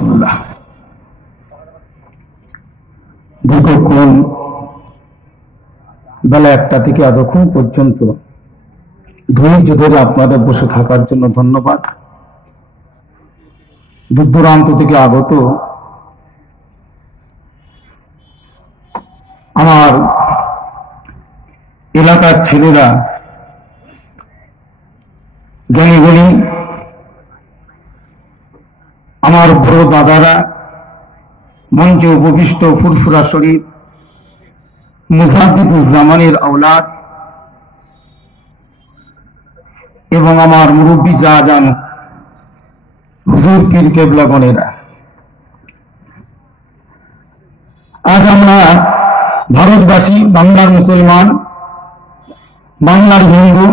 রহমতুল্লাহ। দীর্ঘক্ষণ বেলা 1টা থেকে এতক্ষণ পর্যন্ত ধৈর্য ধরে আপনাদের বসে থাকার জন্য ধন্যবাদ। দূর দূরান্ত থেকে আগত আমার এলাকার ছেলেরা, জ্ঞানীগুণী আমার বড় দাদারা, মঞ্চে উপবিষ্ট ফুরফুরা শরীফ মুজাদ্দিদুজ্জামানের আওলাদ এবং আমার মুরব্বী জাহাজান হুজুর পীর কেবলাগণেরা, আজ আমরা ভারতবাসী, বাংলার মুসলমান, বাংলার হিন্দু,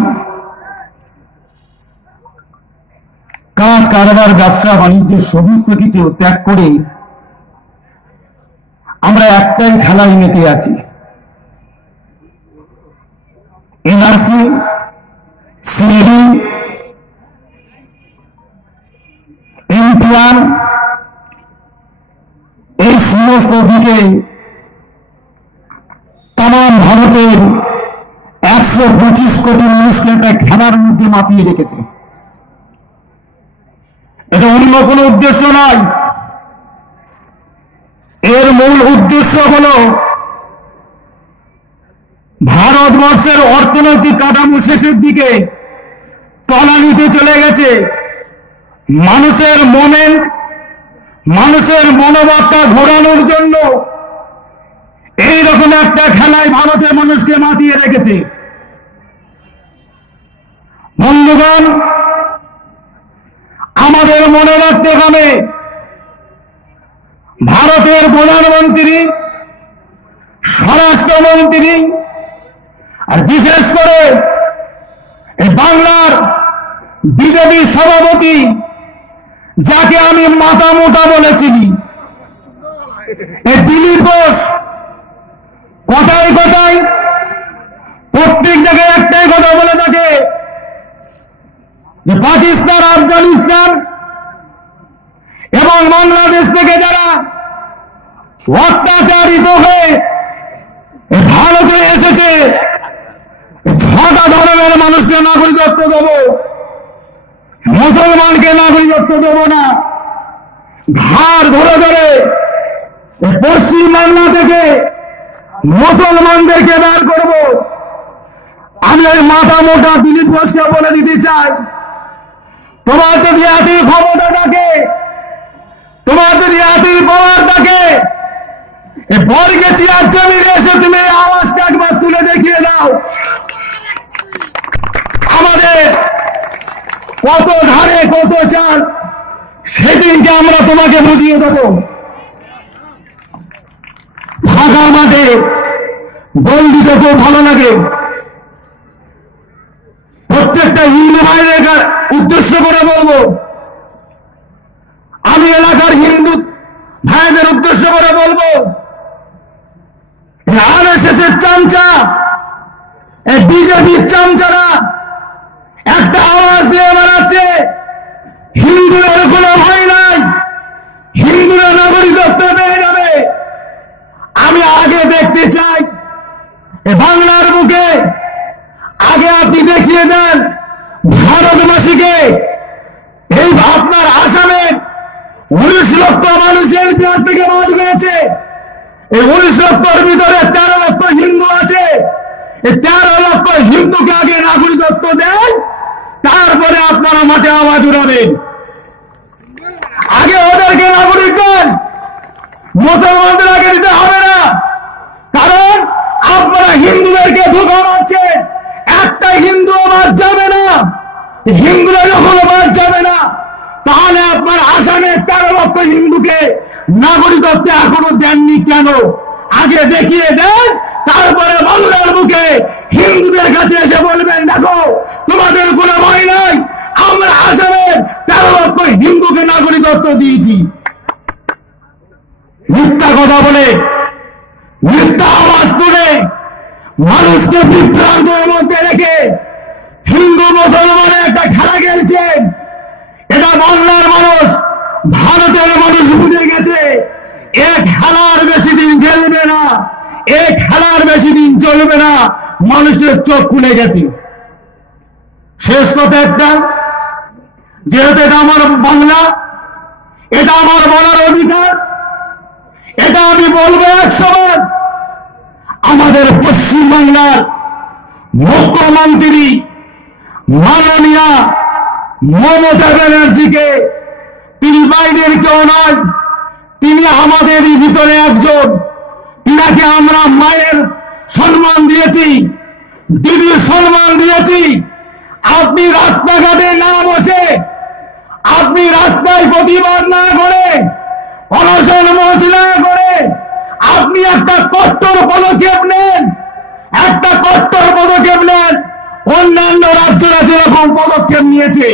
কাজ কারবার, ব্যবসা বাণিজ্য সমস্ত কিছু ত্যাগ করে আমরা একটাই খেলায় মেতে আছি। এনআরসি, সিএডি, এনপিআর, এই সমস্ত দিকে তাম ভারতের 125 কোটি মানুষকে একটা খেলার মধ্যে মাতিয়ে রেখেছে। এটা অন্য কোনো উদ্দেশ্য নয়। এর মূল উদ্দেশ্য হল ভারতবর্ষের অর্থনৈতিক কাঠামো শেষের দিকে তলানিতে চলে গেছে। মানুষের মনোভাবটা ঘোরানোর জন্য এইরকম একটা খেলায় ভারতের মানুষকে মাতিয়ে রেখেছে। বন্ধুগণ, আমাদের মনে রাখতে হবে, ভারতের প্রধানমন্ত্রী, স্বরাষ্ট্রমন্ত্রী আর বিশেষ করে বাংলার বিজেপি সভাপতি, যাকে আমি মাথা মোটা বলেছি, দিলীপ ঘোষ, কথায় কথায় প্রত্যেক জায়গায় একটাই কথা বলে থাকে যে পাকিস্তান, আফগানিস্তান এবং বাংলাদেশ থেকে যারা অত্যাচারিত হয়ে ভারতে এসেছে, 6টা ধর্মের মানুষকে নাগরিকত্ব দেব, মুসলমানকে নাগরিকত্ব দেব না। ঘাড় ধরে ধরে পশ্চিম বাংলা থেকে মুসলমানদেরকে বের করব। আমি ওই মাথা মোটা দিলীপ ঘোষকে বলে দিতে চাই, তোমার যদি এতই ক্ষমতা থাকে, তোমার যদি এতই পাওয়ার থাকে, বর্গেছিয়ার জমিনে এসে তুমি আওয়াজটা একবার তুলে দেখিয়ে দাও। আমাদের কত ধারে কত চাল, সেদিনকে আমরা তোমাকে বুঝিয়ে দেব। ফাঁকা মাঠে গোল দিতে খুব ভালো লাগে। প্রত্যেকটা হিন্দু ভাইদের উদ্দেশ্য করে বলবো, আমি এলাকার হিন্দু ভাইদের উদ্দেশ্য করে বলবো, আরএসএস এর চামচা, বিজেপির চামচারা একটা আওয়াজ দিয়ে বেড়াচ্ছে, হিন্দুদের কোনো ভয় নাই, হিন্দুরা নাগরিকত্ব পেয়ে যাবে। আমি আগে দেখতে চাই, বাংলার বুকে আগে আপনি দেখিয়ে দেন ভারতবাসীকে, এই আপনার আসামের 19 লক্ষ মানুষ এনপিআর থেকে বাদ গেছে। এই 19 লক্ষের ভিতরে 13 লক্ষ হিন্দু আছে। এই 13 লক্ষ হিন্দুকে আগে নাগরিকত্ব দেন, তারপরে আপনারা মাঠে আওয়াজ উঠাবেন। আগে ওদেরকে নাগরিক দেন, মুসলমানদের আগে দিতে হবে না। কারণ আপনারা হিন্দুদেরকে ধোঁকা মারছেন। একটা হিন্দু বাদ যাবে না, হিন্দুরা যখন বাদ যাবে না, তাহলে আপনার আসামে 13 লক্ষ হিন্দুকে নাগরিকত্ব এখনো দেননি কেন? আগে দেখিয়ে দেন, তারপরে বাংলার বুকে হিন্দুদের কাছে এসে বলবেন, দেখো তোমাদের কোনো ভয় নাই, আমরা আসামের 13 লক্ষ হিন্দুকে নাগরিকত্ব দিয়েছি। মিথ্যা কথা বলে, মিথ্যা আওয়াজ তুলে মানুষকে বিভ্রান্তের মধ্যে রেখে হিন্দু মুসলমানের একটা খেলা খেলছেন। এটা বাংলার মানুষ ভারতের মানুষ বুঝে গেছে এ খেলার বেশি দিন খেলবে না, এ খেলার বেশি দিন চলবে না, মানুষের চোখ খুলে গেছে। শেষ কথা একটা, যেহেতু এটা আমার বাংলা, এটা আমার বলার অধিকার, এটা আমি বলবো 100 বার। আমাদের পশ্চিম বাংলার মুখ্যমন্ত্রী মাননীয়া মমতা ব্যানার্জিকে, তিনি বাইরের কেউ নয়, তিনি আমাদেরই ভিতরে একজন। তিনাকে আমরা মায়ের সম্মান দিয়েছি, দিদির সম্মান দিয়েছি। আপনি রাস্তাঘাটে না বসে, আপনি রাস্তায় প্রতিবাদ না করে, অনশন মঞ্চ না করে, আপনি একটা কট্টর পদক্ষেপ নেন, একটা কট্টর পদক্ষেপ নেন। অন্যান্য রাজ্যরা যেরকম পদক্ষেপ নিয়েছে,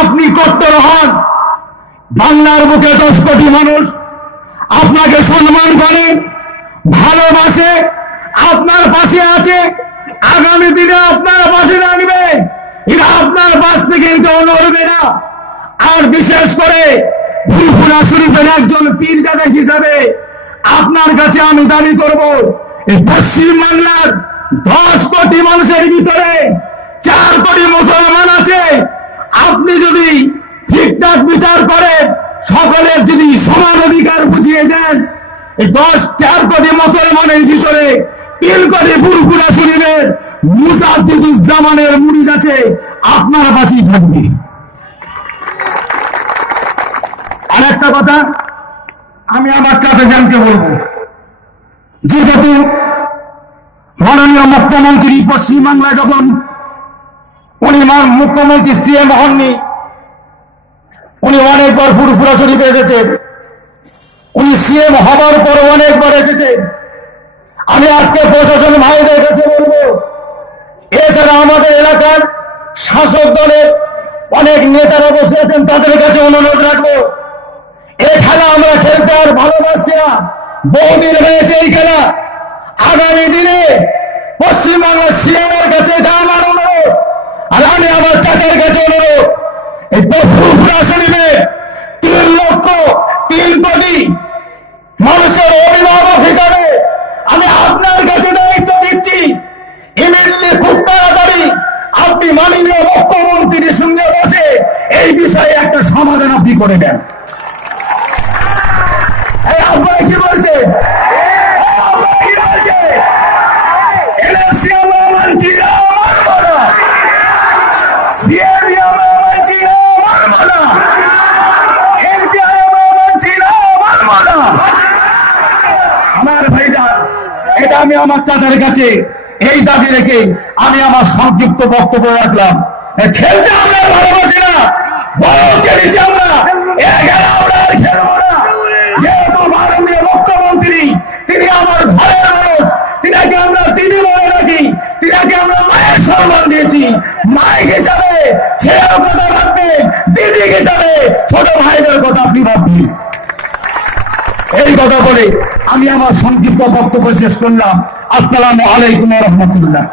আপনি কট্টর হন। বাংলার বুকে 10 কোটি মানুষ আপনাকে সম্মান করে, ভালোবাসে, আপনার পাশে আছে, আগামী দিনে আপনার পাশে থাকবে। এরা আপনার পাশ থেকে কেউ নড়বে না। আর বিশেষ করে ফুরফুরা শরীফের একজন পীরজাদা হিসাবে আপনার কাছে আমি দাবি করব, এই পশ্চিম বাংলার 10 কোটি মানুষের ভিতরে 4 কোটি মুসলমান আছে। আপনি যদি ঠিকঠাক বিচার করেন, সকলের যদি সমান অধিকার বুঝিয়ে দেন, এই 4 কোটি মুসলমানের ভিতরে 3 কোটি ফুরফুরা শরীফের মুজাদ্দিদুজ্জামানের মুরিদ আছে, আপনার পাশেই থাকবে। আর একটা কথা আমি আমার চাচা জানকে বলবো, যেহেতু মাননীয় মুখ্যমন্ত্রী পশ্চিমবাংলায় যখন উনি মুখ্যমন্ত্রী সিএম হননি, উনি অনেকবার ফুরফুরা শরীফে এসেছেন, উনি সিএম হবার পর অনেকবার এসেছেন। আমি আজকে প্রশাসন ভাইদের কাছে বলবো, এছাড়া আমাদের এলাকার শাসক দলের অনেক নেতারা বসে আছেন, তাদের কাছে অনুরোধ রাখবো, এই খেলা আমরা খেলতে আর ভালোবাসছি না, বহুদিন হয়েছে এই খেলা। আগামী দিনে পশ্চিমবঙ্গের সিএমের কাছে এটা আমার অনুরোধ, আর আমি আমার চাচার কাছে অনুরোধ, এই ফুরফুরা শরীফে 3 কোটি মানুষের অভিভাবক হিসাবে আমি আপনার কাছে দায়িত্ব দিচ্ছি। ইমিডিয়েটলি খুব তাড়াতাড়ি আপনি মাননীয় মুখ্যমন্ত্রীর সঙ্গে বসে এই বিষয়ে একটা সমাধান আপনি করে দেন। আপনারা কি বলছেন? আমার ভাইরা, এটা আমি আমার চাচার কাছে এই দাবি রেখে আমি আমার সংক্ষিপ্ত বক্তব্য রাখলাম। খেলতে আমরা ভালোবাসি না, বড় খেলেছি আমরা, আমরা আর খেলবো না। যেহেতু মাননীয় মুখ্যমন্ত্রী তিনি আমার ঘরের মানুষ, তিনাকে আমরা দিদি বলে রাখি, তিনাকে আমরা মায়ের সম্মান দিয়েছি। মায়ের হিসাবে ছেলের কথা ভাববেন, দিদি হিসাবে ছোট ভাইদের কথা আপনি ভাববেন। এই কথা বলে আমি আমার সংক্ষিপ্ত বক্তব্য শেষ করলাম। আসসালামু আলাইকুম ওয়া রাহমাতুল্লাহ।